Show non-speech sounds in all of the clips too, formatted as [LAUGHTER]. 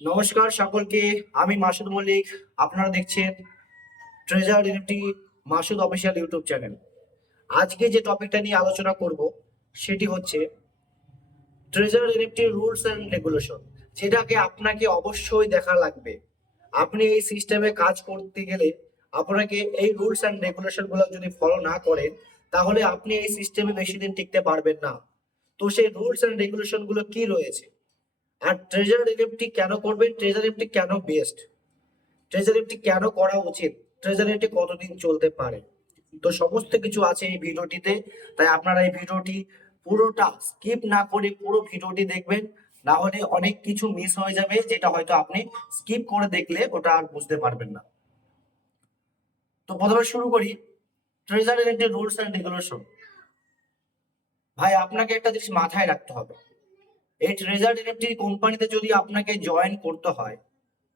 নমস্কার সকলকে, আমি মাসুদ মল্লিক, আপনারা দেখছেন treasure NFT Masud official YouTube channel. আজকে যে টপিকটা নিয়ে আলোচনা করব, সেটি হচ্ছে treasure NFT rules and regulation যেটাকে আপনাকে অবশ্যই দেখা লাগবে। আপনি এই সিস্টেমে কাজ করতে গেলে আপনাকে এই রুলস অ্যান্ড রেগুলেশনগুলো যদি ফলো না করেন, তাহলে আপনি এই সিস্টেমে বেশি দিন টিকতে পারবেন না। তো সেই রুলস অ্যান্ড রেগুলেশনগুলো কি রয়েছে? আর ট্রেজার এনএফটি কেন করবেন ট্রেজার এনএফটি কেন বেস্ট ট্রেজার এনএফটি কেন করা উচিত? ট্রেজার এনএফটি কতদিন চলতে পারে? তো সমস্ত কিছু আছে এই ভিডিওটিতে। তাই আপনারা এই ভিডিওটি পুরোটা স্কিপ না করে পুরো ভিডিওটি দেখবেন। না হলে অনেক কিছু মিস হয়ে যাবে, যেটা হয়তো আপনি স্কিপ করে দেখলে ওটা আর বুঝতে পারবেন না। তো প্রথমে শুরু করি। ট্রেজার রুলস এন্ড রেগুলেশন ভাই, আপনাকে একটা জিনিস মাথায় রাখতে হবে। এই ট্রেজার এনএফটি কোম্পানিতে যদি আপনাকে জয়েন করতে হয়,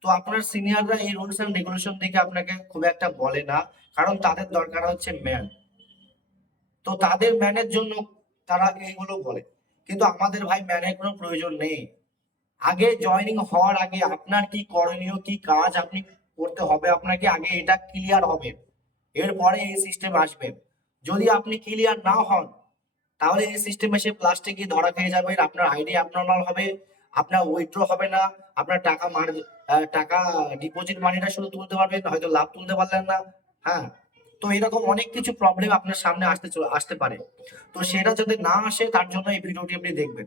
তো আপনার সিনিয়ররা এই রুলস এন্ড রেগুলেশন দেখে আপনাকে খুব একটা বলে না, কারণ তাদের দরকার হচ্ছে ম্যান তো তাদের ম্যানের জন্য তারা এইগুলো বলে। কিন্তু আমাদের ভাই ম্যানের কোনো প্রয়োজন নেই। আগে জয়েনিং হওয়ার আগে আপনার কি করণীয়, কি কাজ আপনি করতে হবে, আপনাকে আগে এটা ক্লিয়ার হবে। এরপরে এই সিস্টেম আসবে। যদি আপনি ক্লিয়ার না হন তাহলে এই সিস্টেমে সে প্লাস্টিকে ধরা খেয়ে যাবে, আপনার আইডি অ্যাবনর্মাল হবে, আপনার উইথড্র হবে না, আপনার টাকা মার টাকা ডিপোজিট মানিটা শুধু তুলতে পারবেন, হয়তো লাভ তুলতে পারলেন না হ্যাঁ? তো এরকম অনেক কিছু প্রবলেম আপনার সামনে আসতে আসতে পারে। তো সেটা যদি না আসে, তার জন্য এই ভিডিওটি আপনি দেখবেন।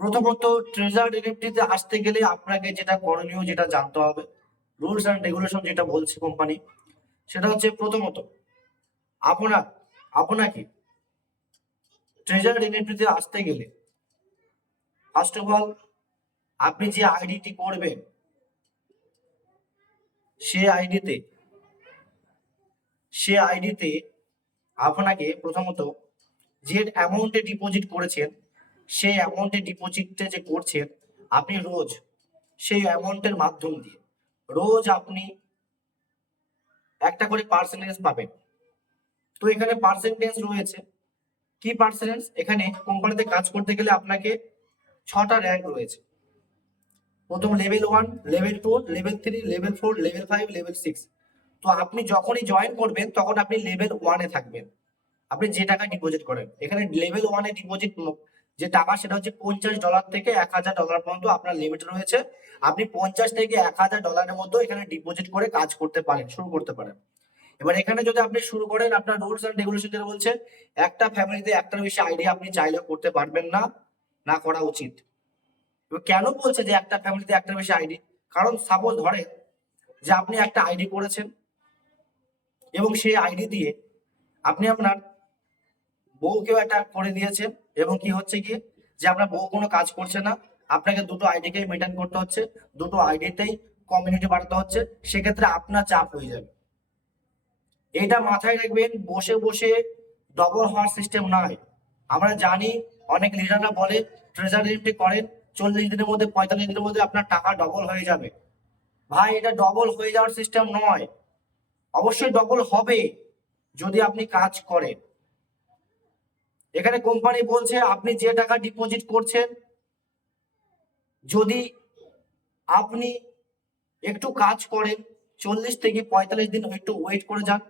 প্রথমত ট্রেজার এনএফটিতে আসতে গেলে আপনাকে যেটা করণীয়, যেটা জানতে হবে রুলস অ্যান্ড রেগুলেশন যেটা বলছে কোম্পানি সেটা হচ্ছে প্রথমত, আপনার, আপনাকে ট্রেজার এনএফটিতে আসতে গেলে ফার্স্ট অফ অল আপনি যে আইডিটি করবেন সে আইডিতে সে আইডিতে আপনাকে প্রথমত যে অ্যামাউন্টে ডিপোজিট করেছেন, সেই অ্যামাউন্টে ডিপোজিটটা যে করছেন, আপনি রোজ সেই অ্যামাউন্টের মাধ্যম দিয়ে, রোজ আপনি একটা করে পার্সেন্টেজ পাবেন। তো এখানে পার্সেন্টেজ রয়েছে কি পার্সেন্টেজ এখানে কোম্পানিতে কাজ করতে গেলে আপনাকে ছটা র্যাঙ্ক রয়েছে। প্রথম level one level two level three level four level five level six তো আপনি যখনই জয়েন করবেন, তখন আপনি লেভেল ওয়ানে থাকবেন। আপনি যে টাকা ডিপোজিট করেন। এখানে লেভেল ওয়ানে ডিপোজিট যে টাকা, সেটা হচ্ছে পঞ্চাশ ডলার থেকে এক হাজার ডলার পর্যন্ত আপনার লিমিট রয়েছে। আপনি পঞ্চাশ থেকে এক হাজার ডলারের মধ্যে এখানে ডিপোজিট করে কাজ করতে পারেন, শুরু করতে পারেন। এবার এখানে যদি আপনি শুরু করেন, আপনার রুলস এন্ড রেগুলেশন যেটা বলছে একটা ফ্যামিলিতে একটার বেশি আইডি আপনি চাইলেও করতে পারবেন না না করা উচিত। এবার কেন বলছে যে একটা ফ্যামিলিতে একটার বেশি আইডি কারণ সাপোজ ধরে যে আপনি একটা আইডি করেছেন এবং সেই আইডি দিয়ে আপনি আপনার বউকেও একটা করে দিয়েছেন এবং কি হচ্ছে কি যে আপনার বউ কোনো কাজ করছে না, আপনাকে দুটো আইডিকেই মেনটেন করতে হচ্ছে, দুটো আইডিতেই কমিউনিটি বাড়াতে হচ্ছে, সেক্ষেত্রে আপনার চাপ হয়ে যাবে। এটা মাথায় রাখবেন, বসে বসে ডবল হওয়ার সিস্টেম নয়। আমরা জানি, অনেক লিডাররা বলে ট্রেজারি করেন, চল্লিশ দিনের মধ্যে, পঁয়তাল্লিশ দিনের মধ্যে আপনার টাকা ডবল হয়ে যাবে। ভাই, এটা ডবল হয়ে যাওয়ার সিস্টেম নয়। অবশ্যই ডবল হবে, যদি আপনি কাজ করেন। এখানে কোম্পানি বলছে, আপনি যে টাকা ডিপোজিট করছেন, যদি আপনি একটু কাজ করেন, চল্লিশ থেকে পঁয়তাল্লিশ দিন একটু ওয়েট করে যান।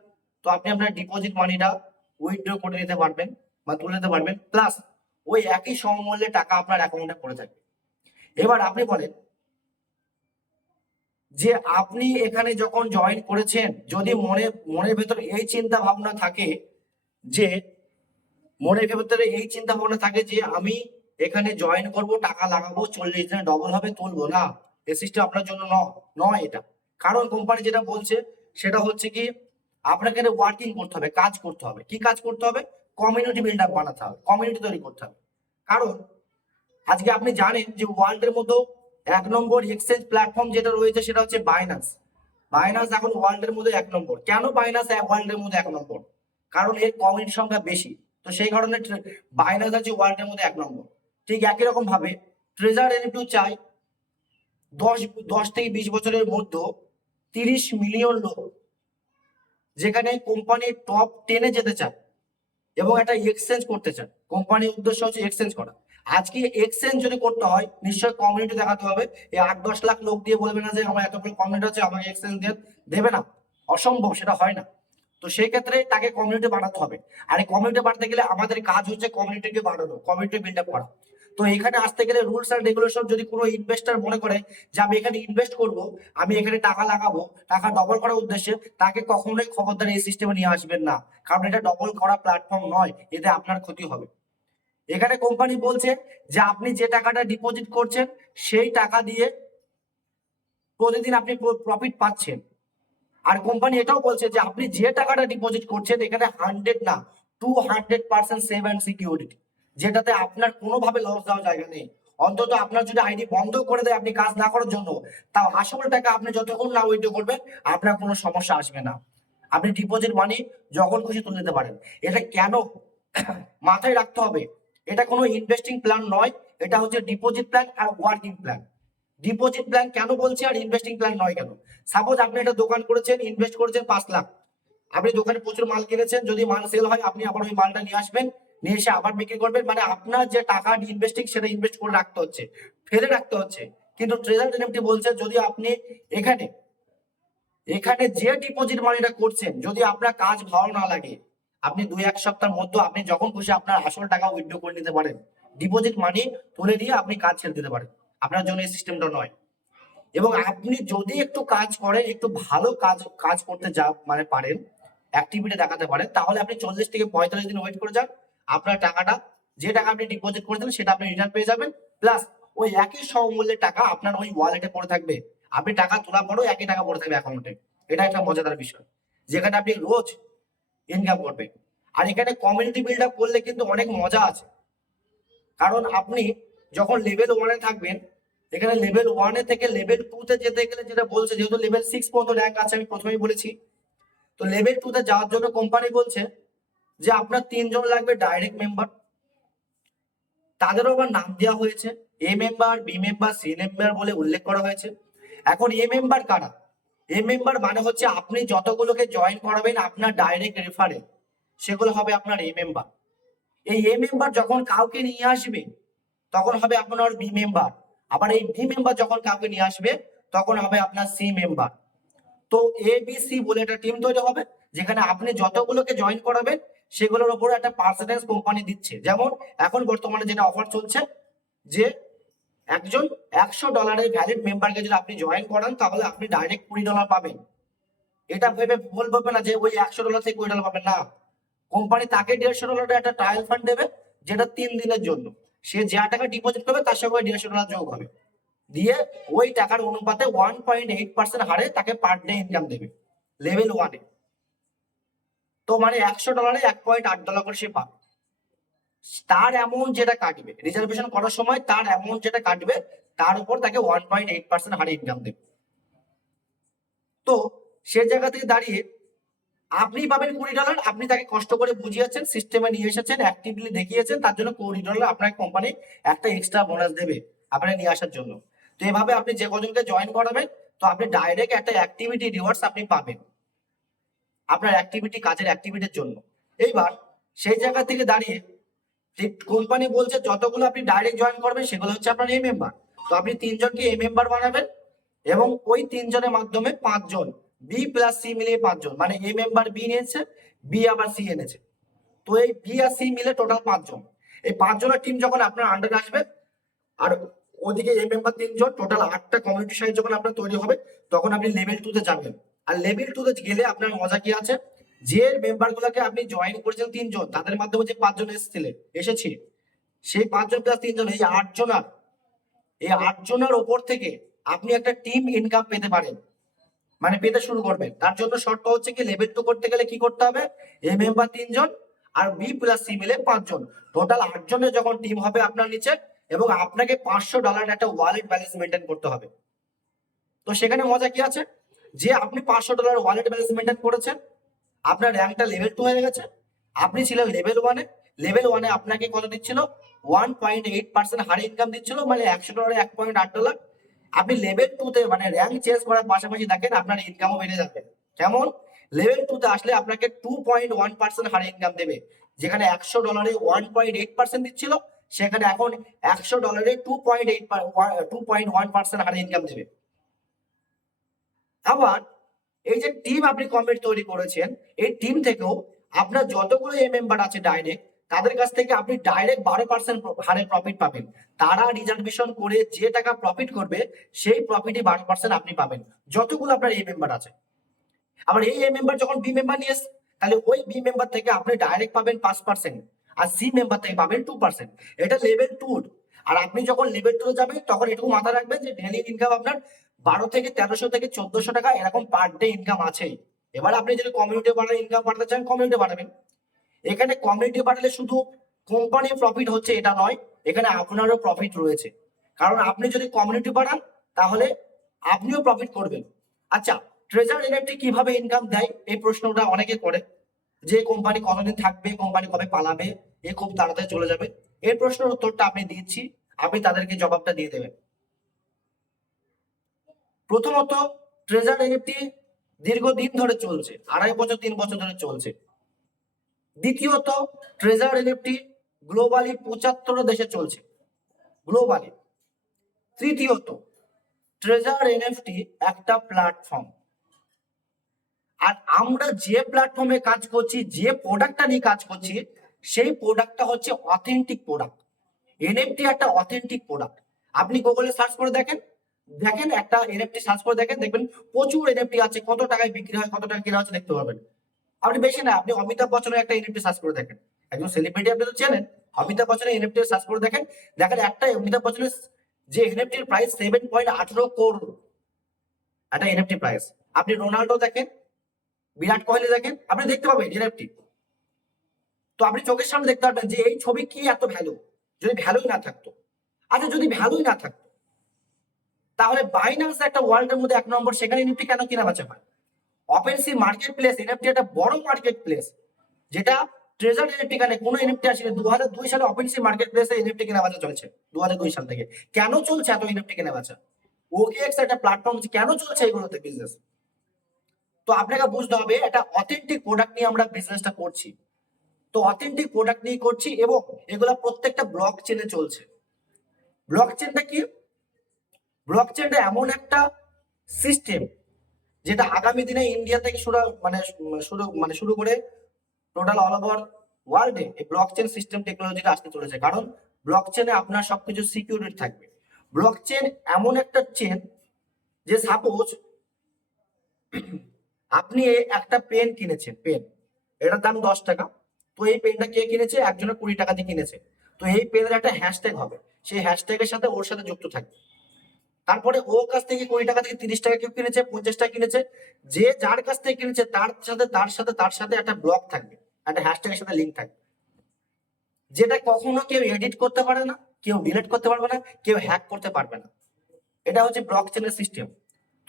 তো আপনি আপনার ডিপোজিট মানিটা উইথড্র করে নিতে পারবেন বা তুলে নিতে পারবেন। প্লাস ওই একই সমমূল্যে টাকা আপনার অ্যাকাউন্টে পড়ে থাকবে। এবার আপনি বলেন যে আপনি এখানে যখন জয়েন করেছেন, যদি মনে, মনের ভেতর এই চিন্তা ভাবনা থাকে যে, মনের ভেতরে এই চিন্তা ভাবনা থাকে যে, আমি এখানে জয়েন করব, টাকা লাগাবো, চল্লিশ দিনে ডবল হবে, তুলবো না। এই সিস্টেম আপনার জন্য নয় এটা। কারণ কোম্পানি যেটা বলছে, সেটা হচ্ছে কি আপনাকে ওয়ার্কিং করতে হবে, কাজ করতে হবে। কি কাজ করতে হবে? কমিউনিটি বিল্ড আপ বানাতে হবে কমিউনিটি তৈরি করতে হবে। কারণ আজকে আপনি জানেন যে ওয়ার্ল্ডের মধ্যে এক নম্বর এক্সচেঞ্জ প্ল্যাটফর্ম যেটা রয়েছে সেটা হচ্ছে বাইনান্স বাইনান্স এখন ওয়ার্ল্ডের মধ্যে এক নম্বর। কেন বাইনান্স ওয়ার্ল্ডের মধ্যে এক নম্বর? কারণ এর কমিউনিটি সংখ্যা বেশি। তো সেই কারণে বাইনান্স আছে ওয়ার্ল্ডের মধ্যে এক নম্বর। ঠিক একই রকম ভাবে ট্রেজার এনটু চাই। দশ দশ থেকে বিশ বছরের মধ্যে তিরিশ মিলিয়ন লোক যেখানে কোম্পানি টপ টেনে যেতে চায় এবং একটা এক্সচেঞ্জ করতে চায়। কোম্পানির উদ্দেশ্য হচ্ছে এক্সচেঞ্জ করা। আজকে এক্সচেঞ্জ যদি করতে হয়, নিশ্চয়ই কমিউনিটি দেখাতে হবে। এই আট দশ লাখ লোক দিয়ে বলবে না যে, আমার এত এতগুলো কমিউনিটি আছে, আমাকে এক্সচেঞ্জ দিয়ে দেবে না। অসম্ভব, সেটা হয় না। তো সেই ক্ষেত্রে তাকে কমিউনিটি বাড়াতে হবে। আর এই কমিউনিটি বাড়াতে গেলে আমাদের কাজ হচ্ছে কমিউনিটিকে বাড়ানো কমিউনিটি বিল্ড আপ করা। তো এখানে আসতে গেলে রুলস অ্যান্ড রেগুলেশন যদি কোনো ইনভেস্টার মনে করে যে আমি এখানে ইনভেস্ট করব, আমি এখানে টাকা লাগাবো, টাকা ডবল করার উদ্দেশ্যে তাকে কখনোই খবরদার এই সিস্টেমে নিয়ে আসবেন না। কারণ এটা ডবল করা প্ল্যাটফর্ম নয়, এতে আপনার ক্ষতি হবে। এখানে কোম্পানি বলছে যে আপনি যে টাকাটা ডিপোজিট করছেন, সেই টাকা দিয়ে প্রতিদিন আপনি প্রফিট পাচ্ছেন। আর কোম্পানি এটাও বলছে যে আপনি যে টাকাটা ডিপোজিট করছেন, এখানে হান্ড্রেড না two hundred percent save and security যেটাতে আপনার কোনোভাবে লস দেওয়ার জায়গা নেই। অন্তত আপনার যদি আইডি বন্ধ করে দেয় আপনি কাজ না করার জন্য, তাও আসল টাকা আপনি যতক্ষণ না উইথড্র করবেন, আপনার কোনো সমস্যা আসবে না। আপনি ডিপোজিট মানি যখন খুশি তুলে নিতে পারেন। এটা কেন [COUGHS] মাথায় রাখতে হবে? এটা কোনো ইনভেস্টিং প্ল্যান নয়, এটা হচ্ছে ডিপোজিট প্ল্যান আর ওয়ার্কিং প্ল্যান ডিপোজিট প্ল্যান কেন বলছি আর ইনভেস্টিং প্ল্যান নয় কেন? সাপোজ আপনি একটা দোকান করেছেন ইনভেস্ট করেছেন পাঁচ লাখ। আপনি দোকানে প্রচুর মাল কিনেছেন, যদি মাল সেল হয়, আপনি আবার ওই মালটা নিয়ে আসবেন নিয়ে এসে আবার বিক্রি করবেন। মানে আপনার যে টাকা ইনভেস্টিং সেটা ইনভেস্ট করে রাখতে হচ্ছে, ফেলে রাখতে হচ্ছে। কিন্তু ট্রেজার এনএফটি বলছে যদি আপনি এখানে এখানে যে ডিপোজিট মানিটা করছেন, যদি আপনার কাজ ভালো না লাগে, আপনি দুই এক সপ্তাহের মধ্যে আপনি যখন খুশি আপনার আসল টাকা উইথড্র করে নিতে পারেন। ডিপোজিট মানি তুলে দিয়ে আপনি কাজ ছেড়ে দিতে পারেন। আপনার জন্য এই সিস্টেমটা নয়। এবং আপনি যদি একটু কাজ করেন, একটু ভালো কাজ কাজ করতে যা মানে পারেন অ্যাক্টিভিটি দেখাতে পারেন, তাহলে আপনি চল্লিশ থেকে পঁয়তাল্লিশ দিন ওয়েট করে যান। আপনার টাকাটা, যে টাকা আপনি ডিপোজিট করেছিলেন, সেটা আপনি রিটার্ন পেয়ে যাবেন। প্লাস ওই একই সমমূল্যের টাকা আপনার ওই ওয়ালেটে পড়ে থাকবে। আপনি টাকা তোলা পরেও একই টাকা পড়ে থাকবে অ্যাকাউন্টে এটা একটা মজাদার বিষয়। যেখানে আপনি রোজ ইনকাম করবেন। আর এখানে কমিউনিটি বিল্ড আপ করলে কিন্তু অনেক মজা আছে। কারণ আপনি যখন লেভেল ওয়ানে থাকবেন, এখানে লেভেল ওয়ানে থেকে লেভেল টু তে যেতে গেলে যেটা বলছে, যেহেতু লেভেল সিক্স পর্যন্ত র্যাঙ্ক আছে, আমি প্রথমেই বলেছি। তো লেভেল টু তে যাওয়ার জন্য কোম্পানি বলছে যে আপনার তিনজন লাগবে ডাইরেক্ট মেম্বার তাদেরও আবার নাম দেওয়া হয়েছে। A member B member C member বলে উল্লেখ করা হয়েছে। এখন এ মেম্বার কারা? এ মেম্বার মানে হচ্ছে আপনি যতগুলোকে জয়েন করাবেন আপনার ডাইরেক্ট রেফারেল সেগুলো হবে আপনার এ মেম্বার এই এ মেম্বার যখন কাউকে নিয়ে আসবে, তখন হবে আপনার বি মেম্বার আবার এই বি মেম্বার যখন কাউকে নিয়ে আসবে, তখন হবে আপনার সি মেম্বার তো এ বি সি বলে একটা টিম তৈরি হবে, যেখানে আপনি যতগুলোকে জয়েন করাবেন সেগুলোর উপর একটা পার্সেন্টেজ কোম্পানি দিচ্ছে। যেমন এখন বর্তমানে যেটা অফার চলছে, যে একজন একশো ডলারের ভ্যালিড মেম্বারকে যদি আপনি জয়েন করান, তাহলে আপনি ডাইরেক্ট কুড়ি ডলার পাবেন। এটা ভেবে ভুল ভাববে না যে ওই একশো ডলার থেকে কুড়ি ডলার পাবেন, না। কোম্পানি তাকে দেড়শো ডলারের একটা ট্রায়াল ফান্ড দেবে, যেটা তিন দিনের জন্য। সে যা টাকা ডিপোজিট করবে, তার সঙ্গে দেড়শো ডলার যোগ হবে। দিয়ে ওই টাকার অনুপাতে ওয়ান পয়েন্ট এইট পার্সেন্ট হারে তাকে পার ডে ইনকাম দেবে লেভেল ওয়ানে তো মানে একশো ডলারে এক পয়েন্ট আট ডলার করে সে পাবে। তার অ্যামাউন্ট যেটা কাটবে রিজার্ভেশন করার সময় তার অ্যামাউন্ট যেটা কাটবে, তার উপর তাকে ওয়ান পয়েন্ট এইট পার্সেন্ট হারে ইনকাম দেবে। তো সে জায়গা থেকে দাঁড়িয়ে আপনি পাবেন কুড়ি ডলার আপনি তাকে কষ্ট করে বুঝিয়েছেন সিস্টেমে নিয়ে এসেছেন অ্যাক্টিভলি দেখিয়েছেন, তার জন্য কুড়ি ডলার আপনার কোম্পানি একটা এক্সট্রা বোনাস দেবে আপনাকে নিয়ে আসার জন্য। তো এভাবে আপনি যে কজনকে জয়েন করাবেন, তো আপনি ডাইরেক্ট একটা অ্যাক্টিভিটি রিওয়ার্ডস আপনি পাবেন। আপনার অ্যাক্টিভিটি কাজের অ্যাক্টিভিটির জন্য। এইবার সেই জায়গা থেকে দাঁড়িয়ে কোম্পানি বলছে যতগুলো আপনি ডাইরেক্ট জয়েন করবেন সেগুলো হচ্ছে আপনার এই মেম্বার তো আপনি তিনজনকে এই মেম্বার বানাবেন এবং ওই তিনজনের মাধ্যমে পাঁচজন বি প্লাস সি মিলিয়ে পাঁচজন মানে এ মেম্বার বি নিয়েছে বি আবার সি এনেছে। তো এই বি আর সি মিলে টোটাল পাঁচজন। এই পাঁচজনের টিম যখন আপনার আন্ডারে আসবে আর ওদিকে এ মেম্বার তিনজন টোটাল আটটা কমিউনিটি সাইজ যখন আপনার তৈরি হবে, তখন আপনি লেভেল টু তে যাবেন। আর লেভেল টু তে গেলে আপনার মজা কি আছে? যে মেম্বার গুলাকে আপনি জয়েন করেছেন তিনজন, তাদের মাধ্যমে যে পাঁচজন এসেছিলেন এসেছি। সেই পাঁচজন প্লাস তিনজন, এই আটজনার, এই আটজনের ওপর থেকে আপনি একটা টিম ইনকাম পেতে পারেন। মানে পেতে শুরু করবেন। তার জন্য শর্ত হচ্ছে কি লেভেল টু করতে গেলে কি করতে হবে? এ মেম্বার তিনজন আর বি প্লাস সি মিলে পাঁচজন। টোটাল আটজনের যখন টিম হবে আপনার নিচে এবং আপনাকে পাঁচশো ডলার একটা ওয়ালেট ব্যালেন্স মেনটেন করতে হবে। তো সেখানে মজা কি আছে? যে আপনি পাঁচশো ডলার ওয়ালেট ব্যালেন্স মেনটেন করেছেন, আপনার র্যাঙ্কটা লেভেল টু হয়ে গেছে। আপনি ছিলেন লেভেল ওয়ানে লেভেল ওয়ানে আপনাকে কত দিচ্ছিল? ওয়ান পয়েন্ট এইট পার্সেন্ট হারে ইনকাম দিচ্ছিল মানে একশো ডলারে এক পয়েন্ট আট ডলার আপনি লেভেল টু তে মানে র্যাঙ্ক চেঞ্জ করার পাশাপাশি দেখেন আপনার ইনকামও বেড়ে যাবে কেমন? লেভেল টু তে আসলে আপনাকে টু পয়েন্ট ওয়ান পার্সেন্ট হারে ইনকাম দেবে। যেখানে একশো ডলারে ওয়ান পয়েন্ট এইট পার্সেন্ট দিচ্ছিল, সেখানে এখন একশো ডলারে two point eight two point one percent হারে ইনকাম দেবে। আবার এই যে টিম আপনি কমিটি তৈরি করেছেন, এই টিম থেকেও আপনার যতগুলো এ মেম্বার আছে ডাইরেক্ট তাদের কাছ থেকে আপনি ডাইরেক্ট বারো পার্সেন্ট হারে প্রফিট পাবেন। তারা রিজার্ভেশন করে যে টাকা প্রফিট করবে, সেই প্রফিটই বারো পার্সেন্ট আপনি পাবেন। যতগুলো আপনার এই মেম্বার আছে। আবার এই এ মেম্বার যখন বি মেম্বার নিয়ে তাহলে ওই বি মেম্বার থেকে আপনি ডাইরেক্ট পাবেন পাঁচ পার্সেন্ট আর সি মেম্বার থেকে পাবেন টু পার্সেন্ট এটা লেভেল টু আর আপনি যখন লেভেল টু যাবেন, তখন এটুকু মাথায় রাখবেন যে ডেলি ইনকাম আপনার বারো থেকে তেরোশো থেকে চোদ্দশো টাকা এরকম পার ডে ইনকাম আছেই এবার আপনি যদি কমিউনিটি বাড়ার ইনকাম বাড়াতে চান কমিউনিটি বাড়াবেন। এখানে কমিউনিটি বাড়ালে শুধু কোম্পানির প্রফিট হচ্ছে এটা নয়, এখানে আপনারও প্রফিট রয়েছে। কারণ আপনি যদি কমিউনিটি বাড়ান, তাহলে আপনিও প্রফিট করবেন। আচ্ছা ট্রেজার এনএফটি কীভাবে ইনকাম দেয়? এই প্রশ্নটা অনেকে করে। যে কোম্পানি কতদিন থাকবে কোম্পানি কবে পালাবে, এ খুব তাড়াতাড়ি চলে যাবে। এর প্রশ্নের উত্তরটা আপনি দিচ্ছি, আপনি তাদেরকে জবাবটা দিয়ে দেবেন। প্রথমত ট্রেজার এনএফটি দীর্ঘদিন ধরে চলছে, আড়াই বছর, তিন বছর ধরে চলছে। দ্বিতীয়ত ট্রেজার এনএফটি গ্লোবালি পঁচাত্তর দেশে চলছে গ্লোবালি তৃতীয়ত ট্রেজার এনএফটি একটা প্ল্যাটফর্ম আর আমরা যে প্ল্যাটফর্মে কাজ করছি, যে প্রোডাক্টটা নিয়ে কাজ করছি, সেই প্রোডাক্টটা হচ্ছে অথেন্টিক প্রোডাক্ট এনএফটি একটা অথেন্টিক প্রোডাক্ট আপনি গুগলে সার্চ করে দেখেন দেখেন একটা এনএফটি সার্চ করে দেখেন, দেখবেন প্রচুর এনএফটি আছে, কত টাকায় বিক্রি হয়, কত টাকা কেনা হচ্ছে দেখতে পাবেন। আপনি বেশি না, আপনি অমিতাভ বচ্চনের একটা এনএফটি সার্চ করে দেখেন। একজন সেলিব্রিটি আপনি তো চেনেন, অমিতাভ বচ্চনের এনএফটি সার্চ করে দেখেন দেখেন একটা অমিতাভ বচ্চনের যে এনএফটির প্রাইস সেভেন পয়েন্ট আঠারো কোর একটা এনএফটি প্রাইস আপনি রোনাল্ডো দেখেন, বিরাট কোহলি দেখেন, আপনি দেখতে পাবেন এনএফটি তো আপনি চোখের সামনে দেখতে পারবেন যে এই ছবি কি এত ভ্যালু যদি ভ্যালুই না থাকতো। আচ্ছা যদি ভ্যালুই না থাকতো তাহলে বাইন্যান্স একটা ওয়ার্ল্ডের মধ্যে এক নম্বর, সেখানে এনএফটি কেন কেনা বেচা হয় অপেনসি মার্কেট প্লেস এনএফটি একটা বড় মার্কেট প্লেস যেটা ট্রেজার এনএফটি কানে কোনো এনএফটি আসেনি। দু হাজার দুই সালে অপেনসি মার্কেট প্লেসে এনএফটি কেনা বেচা চলছে দু হাজার দুই সাল থেকে। কেন চলছে এত এনএফটি কেনা বেচা? ওকেএক্স একটা প্ল্যাটফর্ম কেন চলছে এগুলোতে বিজনেস তো আপনাকে বুঝতে হবে, একটা অথেন্টিক প্রোডাক্ট নিয়ে আমরা বিজনেসটা করছি। তো অথেন্টিক প্রোডাক্ট নিয়ে করছি এবং এগুলা প্রত্যেকটা ব্লক চেনে চলছে। ব্লক চেনটা কি? ব্লক চেনটা এমন একটা সিস্টেম যেটা আগামী দিনে ইন্ডিয়া থেকে শুরু মানে শুরু মানে শুরু করে টোটাল অল ওভার ওয়ার্ল্ডে এই ব্লক চেন সিস্টেম টেকনোলজিটা আসতে চলেছে। কারণ ব্লক চেনে আপনার সবকিছু সিকিউরিটি থাকবে। ব্লক চেন এমন একটা চেন যে সাপোজ আপনি একটা পেন কিনেছেন পেন এটার দাম দশ টাকা। তো এই পেনটা কে কিনেছে? একজনের কুড়ি টাকা দিয়ে কিনেছে। তো এই পেনের একটা হ্যাশট্যাগ হবে। সেই হ্যাশট্যাগের সাথে ওর সাথে যুক্ত থাকবে। তারপরে ও কাছ থেকে কুড়ি টাকা থেকে তিরিশ টাকা কেউ কিনেছে, পঞ্চাশ টাকা কিনেছে, যে যার কাছ থেকে কিনেছে, তার সাথে তার সাথে তার সাথে একটা ব্লক থাকবে, একটা হ্যাশট্যাগের সাথে লিঙ্ক থাকবে। যেটা কখনো কেউ এডিট করতে পারে না, কেউ ডিলিট করতে পারবে না, কেউ হ্যাক করতে পারবে না। এটা হচ্ছে ব্লক চেনের সিস্টেম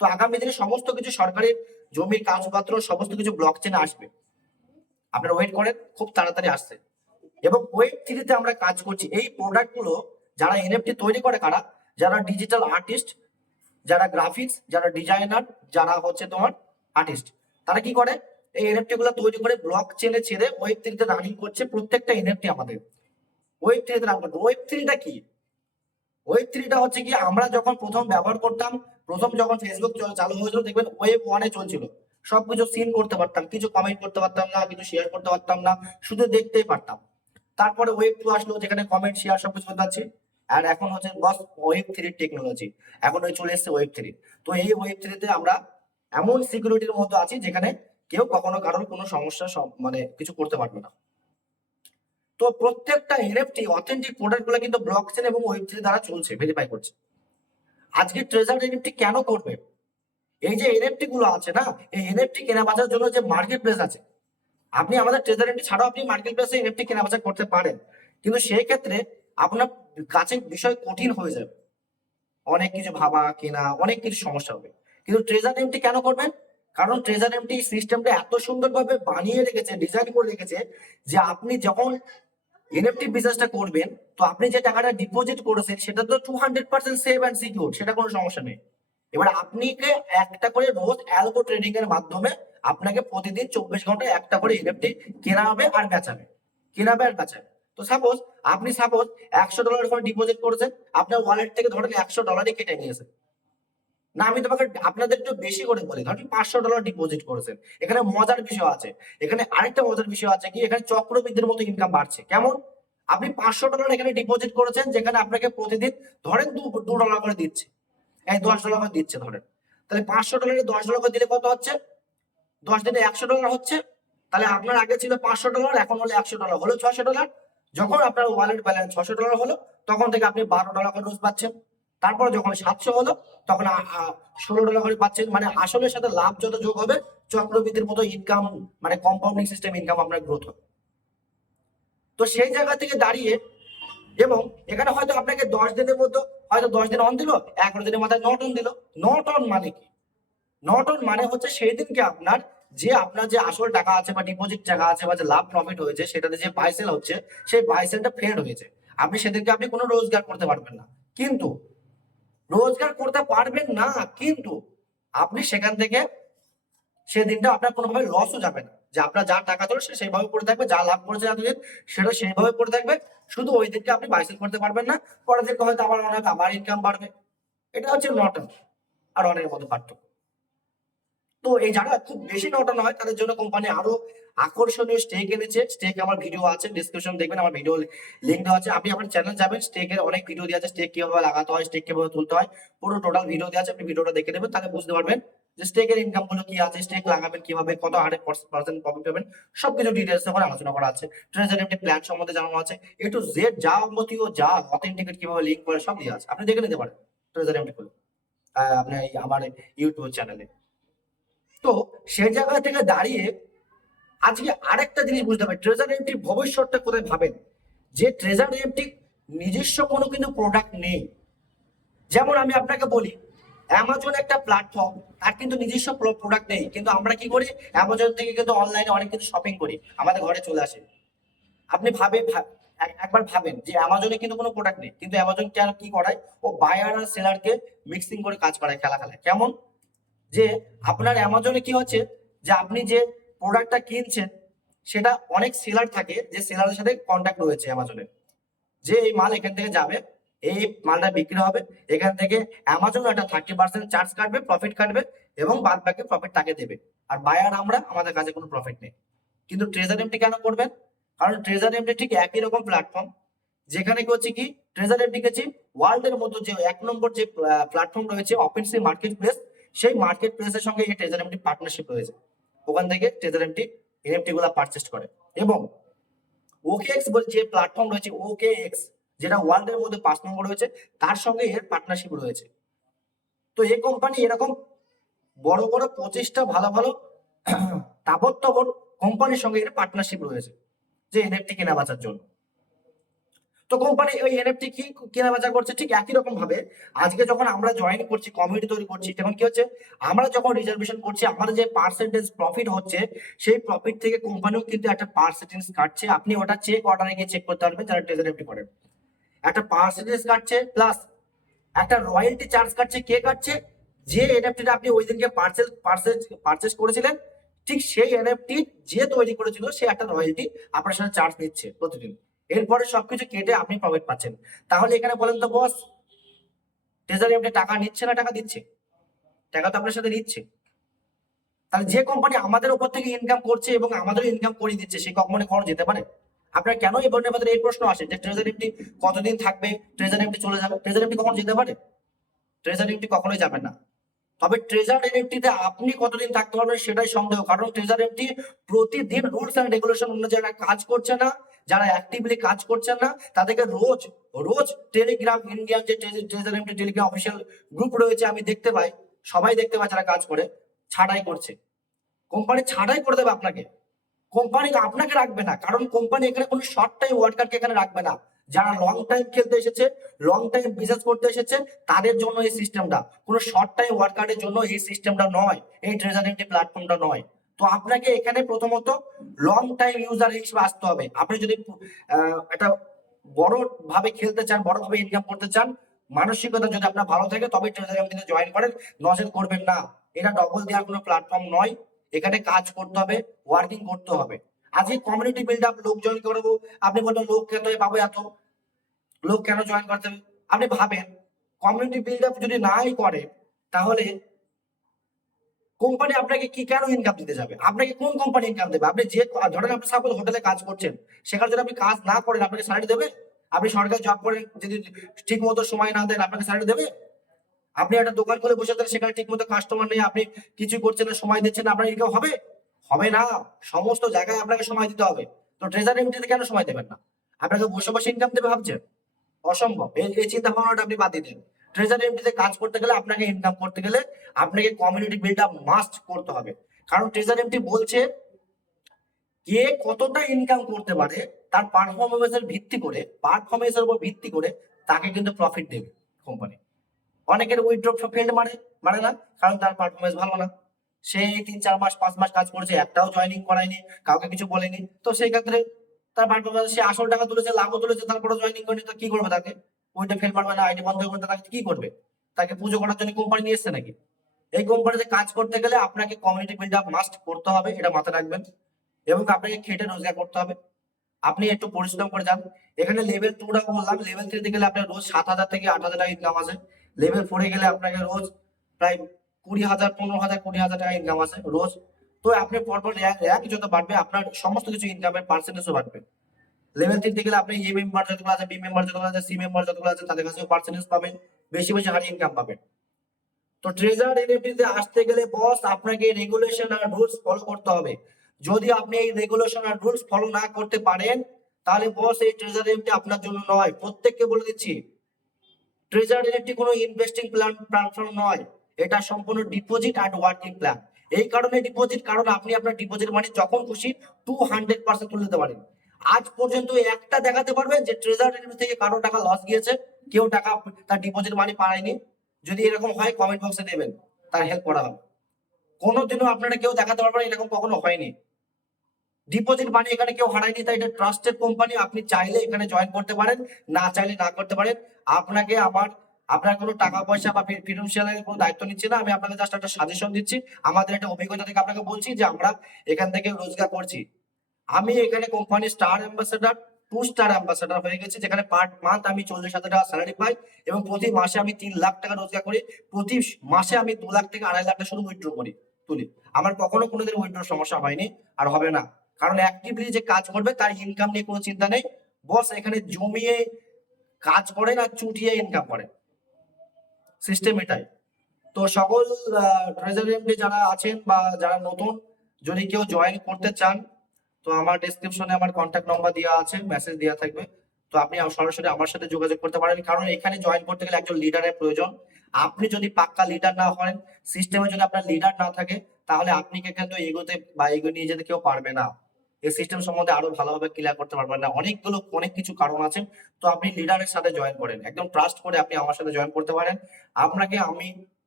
তো আগামী দিনে সমস্ত কিছু সরকারি জমির কাগজপত্র, সমস্ত কিছু ব্লক চেনে আসবে। আপনারা ওয়েট করেন, খুব তাড়াতাড়ি আসছে। এবং ওয়েব থ্রিতে আমরা কাজ করছি। এই প্রোডাক্টগুলো যারা এনএফটি তৈরি করে, কারা যারা ডিজিটাল আর্টিস্ট যারা গ্রাফিক্স যারা ডিজাইনার যারা হচ্ছে তোমার আর্টিস্ট তারা কি করে? এই এনএফটি গুলো তৈরি করে ব্লক চেনে ছেড়ে ওয়েব থ্রিতে রানিং করছে প্রত্যেকটা এনএফটি আমাদের। ওয়েব থ্রিতে রান করছে। ওয়েব থ্রিটা কি? ওয়েব থ্রিটা হচ্ছে কি, আমরা যখন প্রথম ব্যবহার করতাম, প্রথম যখন ফেসবুক চালু হয়েছিল, দেখবেন ওয়েব ওয়ানে চলছিল। সবকিছু সিন করতে পারতাম, কিছু কমেন্ট করতে পারতাম না, কিছু শেয়ার করতে পারতাম না, শুধু দেখতেই পারতাম। তারপরে ওয়েব টু আসলো, যেখানে কমেন্ট শেয়ার সবকিছু করতে পারছি আর এখন হচ্ছে বস ওয়েব থ্রি টেকনোলজি এখন ওই চলে এসছে ওয়েব থ্রি তো এই ওয়েব থ্রিতে আমরা এমন সিকিউরিটির মধ্যে আছি যেখানে কেউ কখনো কারোর কোনো সমস্যা সব- মানে কিছু করতে পারবে না। তো প্রত্যেকটা এনএফটি অথেন্টিক প্রোডাক্টগুলো কিন্তু ব্লক চেন এবং ওয়েব থ্রি দ্বারা চলছে ভেরিফাই করছে। আজকে ট্রেজার এনএফটি কেন করবে? এই যে এনএফটি গুলো আছে না, এই এনএফটি কেনা বেচার জন্য যে মার্কেট প্লেস আছে, আপনি আমাদের ট্রেজার এনএফটি ছাড়াও আপনি মার্কেট প্লেসে এনএফটি কেনা বেচা করতে পারেন। কিন্তু সেই ক্ষেত্রে আপনার কাছে বিষয় কঠিন হয়ে যাবে। অনেক কিছু ভাবা, কেনা, অনেক কিছু সমস্যা হবে। কিন্তু ট্রেজার এমটি কেন করবেন? কারণ ট্রেজার এমটি সিস্টেমটা এত সুন্দরভাবে বানিয়ে রেখেছে ডিজাইন করে রেখেছে যে আপনি যখন এনএফটি বিজনেসটা করবেন, তো আপনি যে টাকাটা ডিপোজিট করেছেন, সেটা তো two hundred percent save and secure সেটা কোনো সমস্যা নেই। এবার আপনিকে একটা করে রোজ অ্যালগো ট্রেডিং এর মাধ্যমে আপনাকে প্রতিদিন চব্বিশ ঘন্টায় একটা করে এনএফটি কেনা হবে আর বেচাবে। কেনাবে আর বেচাবে। তো সাপোজ আপনি সাপোজ একশো ডলার ওখানে ডিপোজিট করেছেন, আপনার ওয়ালেট থেকে ধরেন একশো ডলারই কেটে নিয়েছে না, আমি তোমাকে আপনাদের একটু বেশি করে বলি, ধরেন পাঁচশো ডলার ডিপোজিট করেছেন। এখানে মজার বিষয় আছে, এখানে আরেকটা মজার বিষয় আছে কি, এখানে চক্রবৃদ্ধির মতো ইনকাম বাড়ছে। কেমন? আপনি পাঁচশো ডলার এখানে ডিপোজিট করেছেন, যেখানে আপনাকে প্রতিদিন ধরেন দু দু ডলার করে দিচ্ছে। এই দশ ডলার করে দিচ্ছে ধরেন। তাহলে পাঁচশো ডলারে দশ ডলার করে দিলে কত হচ্ছে? দশ দিনে একশো ডলার হচ্ছে। তাহলে আপনার আগে ছিল পাঁচশো ডলার এখন হলো একশো ডলার হলো ছশো ডলার যখন আপনার ওয়ালেট ব্যালেন্স ছশো ডলার হলো, তখন থেকে আপনি বারো ডলার করে রোজ পাচ্ছেন। তারপর যখন সাতশো হলো, তখন ষোলো ডলার করে পাচ্ছেন। মানে আসলের সাথে লাভ যত যোগ হবে, চক্রবৃদ্ধির মতো ইনকাম মানে কম্পাউন্ডিং সিস্টেম ইনকাম আপনার গ্রোথ হবে। তো সেই জায়গা থেকে দাঁড়িয়ে এবং এখানে হয়তো আপনাকে দশ দিনের মধ্যে, হয়তো দশ দিন অন দিল, এগারো দিনের মাথায় নট অন দিল। নট অন মানে কি? নট অন মানে হচ্ছে সেই দিনকে আপনার যে আপনার যে আসল টাকা আছে বা ডিপোজিট টাকা আছে বা যে লাভ প্রফিট হয়েছে, সেটাতে যে বাইসেল হচ্ছে, সেই বাইসেলটা ফেড হয়েছে। আপনি সেদিনকে আপনি কোনো রোজগার করতে পারবেন না। কিন্তু রোজগার করতে পারবেন না, কিন্তু আপনি সেখান থেকে সেদিনটা আপনার কোনোভাবে লসও যাবে না। যে আপনার যা টাকা তোলে সে সেইভাবে পড়ে থাকবে, যা লাভ করেছে এতদিন, সেটা সেইভাবে পড়ে থাকবে। শুধু ওই দিনকে আপনি বাইসেল করতে পারবেন না, পরের দিনকে হয়তো আবার অনেক আবার ইনকাম বাড়বে। এটা হচ্ছে নটন আর অনেক মতো পার্থক্য। তো এই যারা খুব বেশি নটন হয় তাদের জন্য কোম্পানি আরও আকর্ষণীয় স্টেক এনেছে। স্টেক আমার ভিডিও আছে ডিসক্রিপশন দেখবেন, আমার ভিডিও লিঙ্ক দেওয়া আছে। আপনি আমার চ্যানেল যাবেন স্টেকের অনেক ভিডিও দেওয়া আছে স্টেক কীভাবে লাগাতে হয় স্টেক কীভাবে তুলতে হয়, পুরো টোটাল ভিডিও দেওয়া আছে, আপনি ভিডিওটা দেখে নেবেন, তাহলে বুঝতে পারবেন যে স্টেকের ইনকামগুলো কি আছে স্টেক লাগাবেন কীভাবে, কত হান্ড্রেড পার্সেন্ট প্রফিট পাবেন, সবকিছু ডিটেলস ওখানে আলোচনা করা আছে। ট্রেজারি প্ল্যান সম্বন্ধে জানানো আছে এ টু জেড যা অঙ্গতীয় যা অথেন্টিকেট কীভাবে লিঙ্ক করে সব দেওয়া আছে, আপনি দেখে নিতে পারেন। ট্রেজারি খুলে আপনি আমার ইউটিউব চ্যানেলে তো সেই জায়গা থেকে দাঁড়িয়ে আজকে আরেকটা জিনিস বুঝতে হবে ট্রেজার এমটি ভবিষ্যৎটা কোথায় ভাবেন? যে ট্রেজার এমটি নিজস্ব কোনো কিন্তু প্রোডাক্ট নেই। যেমন আমি আপনাকে বলি অ্যামাজন একটা প্ল্যাটফর্ম তার কিন্তু নিজস্ব প্রোডাক্ট নেই। কিন্তু আমরা কি করি? অ্যামাজন থেকে কিন্তু অনলাইনে অনেক কিছু শপিং করি, আমাদের ঘরে চলে আসে। আপনি ভাবে একবার ভাবেন যে অ্যামাজনে কিন্তু কোনো প্রোডাক্ট নেই। কিন্তু অ্যামাজন কি করায়? ও বায়ার আর সেলারকে মিক্সিং করে কাজ করায় খেলা খেলায়। কেমন? যে আপনার অ্যামাজনে কি হচ্ছে? যে আপনি যে প্রোডাক্টটা কিনছেন, সেটা অনেক সেলার থাকে যে সেলারের সাথে কন্ট্যাক্ট রয়েছে অ্যামাজনের যে এই মাল এখান থেকে যাবে, এই মালটা বিক্রি হবে, এখান থেকে অ্যামাজন একটা থার্টি পার্সেন্ট চার্জ কাটবে প্রফিট কাটবে এবং বাদ বাকি প্রফিট তাকে দেবে। আর বায়ার আমরা, আমাদের কাছে কোনো প্রফিট নেই। কিন্তু ট্রেজার এমটি কেন করবেন? কারণ ট্রেজার এমটি ঠিক একই রকম প্ল্যাটফর্ম যেখানে কি হচ্ছে কি? ট্রেজার এমটি গেছে ওয়ার্ল্ডের মতো যে এক নম্বর যে প্ল্যাটফর্ম রয়েছে ওপেন সি মার্কেট প্লেস সেই মার্কেট প্লেসের সঙ্গে এই ট্রেজার পার্টনারশিপ রয়েছে। ওখান থেকে ট্রেজার এমটি এনএফটি গুলা পারচেস করে। এবং ওকে এক্স বলে যে প্ল্যাটফর্ম রয়েছে ওকে এক্স যেটা ওয়ার্ল্ডের মধ্যে পাঁচ নম্বর রয়েছে, তার সঙ্গে এর পার্টনারশিপ রয়েছে। তো এই কোম্পানি এরকম বড় বড় পঁচিশটা ভালো ভালো [CLEARS THROAT] তাবর কোম্পানির সঙ্গে এর পার্টনারশিপ রয়েছে, যে এনএফটি কেনা বেচার জন্য। তো কোম্পানি ওই এনএফটি কি কেনা বেচা করছে ঠিক একই রকম ভাবে। আজকে যখন আমরা জয়েন করছি কমিউনিটি তৈরি করছি, তখন কি হচ্ছে? আমরা যখন রিজার্ভেশন করছি, আমাদের যে পার্সেন্টেজ প্রফিট হচ্ছে, সেই প্রফিট থেকে কোম্পানিও কিন্তু একটা পার্সেন্টেজ কাটছে। আপনি ওটা চেক অর্ডারে গিয়ে চেক করতে পারবেন, যারা ট্রেজার করেন একটা পার্সেন্টেজ কাটছে প্লাস একটা রয়্যালটি চার্জ কাটছে, কে কাটছে? যে এনএফটিটা আপনি ওই দিনকে পার্সেল পার্সেল পারচেস করেছিলেন, ঠিক সেই এনএফটি যে তৈরি করেছিল, সে একটা রয়্যালটি আপনার সাথে চার্জ নিচ্ছে প্রতিদিন। এরপরে সবকিছু কেটে আপনি প্রফিট পাচ্ছেন। তাহলে এখানে বলেন তো বস ট্রেজারি আপনি টাকা নিচ্ছে না, টাকা দিচ্ছে? টাকা তো আপনার সাথে নিচ্ছে। তাহলে যে কোম্পানি আমাদের উপর থেকে ইনকাম করছে এবং আমাদেরও ইনকাম করে দিচ্ছে, সেই কোম্পানি কখনো যেতে পারে? আপনার কেন এই বন্যের ভেতরে এই প্রশ্ন আসে যে ট্রেজারি এমটি কতদিন থাকবে? ট্রেজারি এমটি চলে যাবে? ট্রেজারি এমটি কখন যেতে পারে? ট্রেজারি এমটি কখনোই যাবে না। তবে ট্রেজার এনএফটিতে আপনি কতদিন থাকতে পারবেন সেটাই সন্দেহ, কারণ ট্রেজার এনএফটি প্রতিদিন রুলস অ্যান্ড রেগুলেশন অনুযায়ী কাজ করছে না। যারা অ্যাক্টিভলি কাজ করছেন না, তাদেরকে রোজ রোজ টেলিগ্রাম ইন্ডিয়ান যে এনএফটি টেলিগ্রাম অফিসিয়াল গ্রুপ রয়েছে, আমি দেখতে পাই। সবাই দেখতে পাই যারা কাজ করে ছাড়াই করছে। কোম্পানি ছাড়াই করে দেবে আপনাকে। কোম্পানি আপনাকে রাখবে না, কারণ কোম্পানি এখানে কোনো শর্ট টাইম ওয়ার্কারকে এখানে রাখবে না। যারা লং টাইম খেলতে এসেছে লং টাইম বিজনেস করতে এসেছে, তাদের জন্য এই সিস্টেমটা কোনো শর্ট টাইম ওয়ার্কারের জন্য এই সিস্টেমটা নয়, এই ট্রেজারিং প্ল্যাটফর্মটা নয়। তো আপনাকে এখানে প্রথমত লং টাইম ইউজার হিসেবে আসতে হবে। আপনি যদি একটা বড় ভাবে খেলতে চান বড় ভাবে ইনকাম করতে চান, মানসিকতা যদি আপনার ভালো থাকে তবে ট্রেজারিং জয়েন করেন। নজর করবেন না। এটা ডবল দেওয়ার কোনো প্ল্যাটফর্ম নয়। এখানে কাজ করতে হবে ওয়ার্কিং করতে হবে। আজকে কমিউনিটি বিল্ড আপ লোক জয়েন করব আপনি বলবেন, লোক কেন পাবো এত? লোক কেন জয়েন করতে? আপনি ভাবেন কমিউনিটি বিল্ড আপ যদি নাই করে, তাহলে কোম্পানি আপনাকে কি কেন ইনকাম দিতে যাবে? আপনাকে কোন কোম্পানি ইনকাম দেবে? আপনি যে ধরেন আপনি সাপোজ হোটেলে কাজ করছেন, সেখানে যদি আপনি কাজ না করেন, আপনাকে স্যালারি দেবে? আপনি সরকারি জব করেন, যদি ঠিক মতো সময় না দেন, আপনাকে স্যালারি দেবে? আপনি একটা দোকান খুলে বসে থাকেন, সেখানে ঠিক মতো কাস্টমার নেই, আপনি কিছু করছেন না, সময় দিচ্ছেন আপনার ইনকাম হবে? হবে না। সমস্ত জায়গায় আপনাকে সময় দিতে হবে। তো ট্রেজার এমটিতে কেন সময় দেবেন না? আপনাকে বসে বসে ইনকাম দেবে ভাবছেন? অসম্ভব। এই চিন্তা ভাবনাটা আপনি বাদ দিয়ে দেন। ট্রেজার এমটিতে কাজ করতে গেলে আপনাকে ইনকাম করতে গেলে আপনাকে কমিউনিটি বিল্ড আপ মাস্ট করতে হবে। কারণ ট্রেজার এমটি বলছে, কে কতটা ইনকাম করতে পারে, তার পারফরমেন্সের ভিত্তি করে পারফরমেন্সের উপর ভিত্তি করে তাকে কিন্তু প্রফিট দেবে কোম্পানি অনেকের উইথড্র ফিল্ড মারে মারে না, কারণ তার পারফরমেন্স ভালো না। সে তিন, চার মাস, পাঁচ মাস কাজ করেছে, একটাও জয়েনিং করায়নি, কাউকে কিছু বলেনি। তো সেই ক্ষেত্রে তার পারফরমেন্স সে আসল টাকা তুলেছে, লাভও তুলেছে তারপরে জয়েনিং করেনি, তো কি করবে তাকে? ওইটা ফেল মারবে না আইডি বন্ধ করবে তাকে কি করবে? তাকে পুজো করার জন্য কোম্পানি নিয়ে এসছে নাকি? এই কোম্পানিতে কাজ করতে গেলে আপনাকে কমিউনিটি বিল্ড আপ মাস্ট করতে হবে, এটা মাথায় রাখবেন। এবং আপনাকে খেটে রোজগার করতে হবে। আপনি একটু পরিশ্রম করে যান। এখানে লেভেল টুটা বললাম লেভেল থ্রিতে গেলে আপনার রোজ সাত হাজার থেকে আট হাজার টাকা ইনকাম আছে লেভেল ফোরে গেলে আপনাকে রোজ প্রায় কুড়ি হাজার, পনেরো হাজার, কুড়ি হাজার টাকা ইনকাম আছে রোজ। তো আপনি পরপর র্যাঙ্ক যত বাড়বে, আপনার সমস্ত কিছু ইনকামের পার্সেন্টেজও বাড়বে। লেভেল থ্রিতে গেলে আপনি এ মেম্বার যতগুলো আছে বি মেম্বার যতগুলো আছে সি মেম্বার যতগুলো আছে, তাদের কাছেও পার্সেন্টেজ পাবেন, বেশি বেশি হারে ইনকাম পাবেন। তো ট্রেজার এনএফটিতে আসতে গেলে বস আপনাকে রেগুলেশন আর রুলস ফলো করতে হবে। যদি আপনি এই রেগুলেশন আর রুলস ফলো না করতে পারেন, তাহলে বস এই ট্রেজার এনএফটি আপনার জন্য নয়। প্রত্যেককে বলে দিচ্ছি ট্রেজার এনএফটি কোনো ইনভেস্টিং প্ল্যান প্ল্যাটফর্ম নয়। এটা সম্পূর্ণ ডিপোজিট অ্যান্ড ওয়ার্কিং প্ল্যান এই কারণে ডিপোজিট কারণ আপনি আপনার ডিপোজিট মানি যখন খুশি টু হান্ড্রেড পার্সেন্ট তুলে দিতে পারেন। আজ পর্যন্ত একটা দেখাতে পারবেন যে ট্রেজার থেকে কারও টাকা লস গিয়েছে, কেউ টাকা তার ডিপোজিট মানি পায়নি। যদি এরকম হয় কমেন্ট বক্সে দেবেন, তার হেল্প করা হবে। কোনোদিনও আপনারা কেউ দেখাতে পারবেন এরকম কখনো হয়নি। ডিপোজিট মানি এখানে কেউ হারায়নি, তাই এটা ট্রাস্টেড কোম্পানি আপনি চাইলে এখানে জয়েন করতে পারেন, না চাইলে না করতে পারেন। আপনাকে আমার আপনার কোনো টাকা পয়সা বা ফিনান্সিয়ালের কোনো দায়িত্ব নিচ্ছি না, আমি আপনাকে জাস্ট একটা সাজেশন দিচ্ছি। আমাদের একটা অভিজ্ঞতা থেকে আপনাকে বলছি যে আমরা এখান থেকে রোজগার করছি। আমি এখানে company star ambassador two star ambassador হয়ে গেছি, যেখানে পার মান্থ আমি চল্লিশ হাজার টাকা স্যালারি পাই এবং প্রতি মাসে আমি তিন লাখ টাকা রোজগার করি। প্রতি মাসে আমি দু লাখ থেকে আড়াই লাখ টাকা শুধু উইথড্র করি, তুলি। আমার কখনো কোনোদিন উইথড্র সমস্যা হয়নি আর হবে না। কারণ অ্যাক্টিভলি যে কাজ করবে তার ইনকাম নিয়ে কোনো চিন্তা নেই। বস এখানে জমিয়ে কাজ করেন আর চুটিয়ে ইনকাম করেন সিস্টেম এটাই। তো সকল ট্রেজারি যারা আছেন বা যারা নতুন, যদি কেউ জয়েন করতে চান তো আমার ডেসক্রিপশনে আমার কন্ট্যাক্ট নাম্বার দেওয়া আছে মেসেজ দেওয়া থাকবে। তো আপনি সরাসরি আমার সাথে যোগাযোগ করতে পারেন। কারণ এখানে জয়েন করতে গেলে একজন লিডারের প্রয়োজন। আপনি যদি পাক্কা লিডার না হন সিস্টেমে যদি আপনার লিডার না থাকে, তাহলে আপনি কিন্তু এগোতে বা এগো নিয়ে যেতে কেউ পারবে না। এই সিস্টেম সম্বন্ধে আরও ভালোভাবে ক্লিয়ার করতে পারবেন না। অনেকগুলো, অনেক কিছু কারণ আছে। তো আপনি লিডারের সাথে জয়েন করেন। একদম ট্রাস্ট করে আপনি আমার সাথে জয়েন করতে পারেন। আপনাকে আমি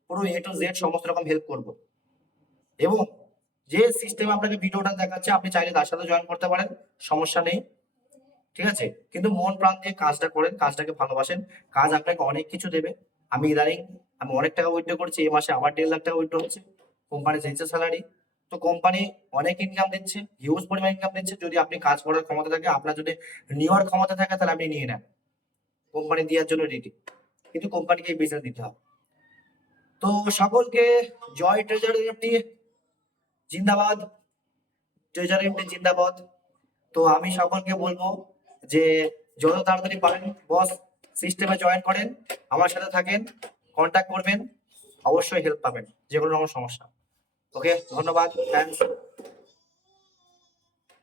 পুরো এ টু জেড সমস্ত রকম হেল্প করব। এবং যে সিস্টেম আপনাকে ভিডিওটা দেখাচ্ছে, আপনি চাইলে তার সাথে জয়েন করতে পারেন, সমস্যা নেই। ঠিক আছে? কিন্তু মন প্রাণ দিয়ে কাজটা করেন, কাজটাকে ভালোবাসেন। কাজ আপনাকে অনেক কিছু দেবে। আমি ইদানিং আমি অনেক টাকা উইথড্র করছি, এই মাসে আবার দেড় লাখ টাকা উইথড্র হচ্ছে। কোম্পানি চেয়েছে স্যালারি তো কোম্পানি অনেক ইনকাম দিচ্ছে হিউজ পরিমাণ ইনকাম দিচ্ছে। যদি আপনি কাজ করার ক্ষমতা থাকে, আপনার যদি নেওয়ার ক্ষমতা থাকে, তাহলে আপনি নিয়ে নেন। কোম্পানি দেওয়ার জন্য রেডি কিন্তু কোম্পানিকে বিজনেস দিতে হবে। তো সকলকে জয় ট্রেজার জিন্দাবাদ। ট্রেজার জিন্দাবাদ। তো আমি সকলকে বলব যে, যত তাড়াতাড়ি পারেন বস সিস্টেমে জয়েন করেন, আমার সাথে থাকেন কন্ট্যাক্ট করবেন, অবশ্যই হেল্প পাবেন যে কোনো রকম সমস্যা। ওকে ধন্যবাদ। থ্যাংকস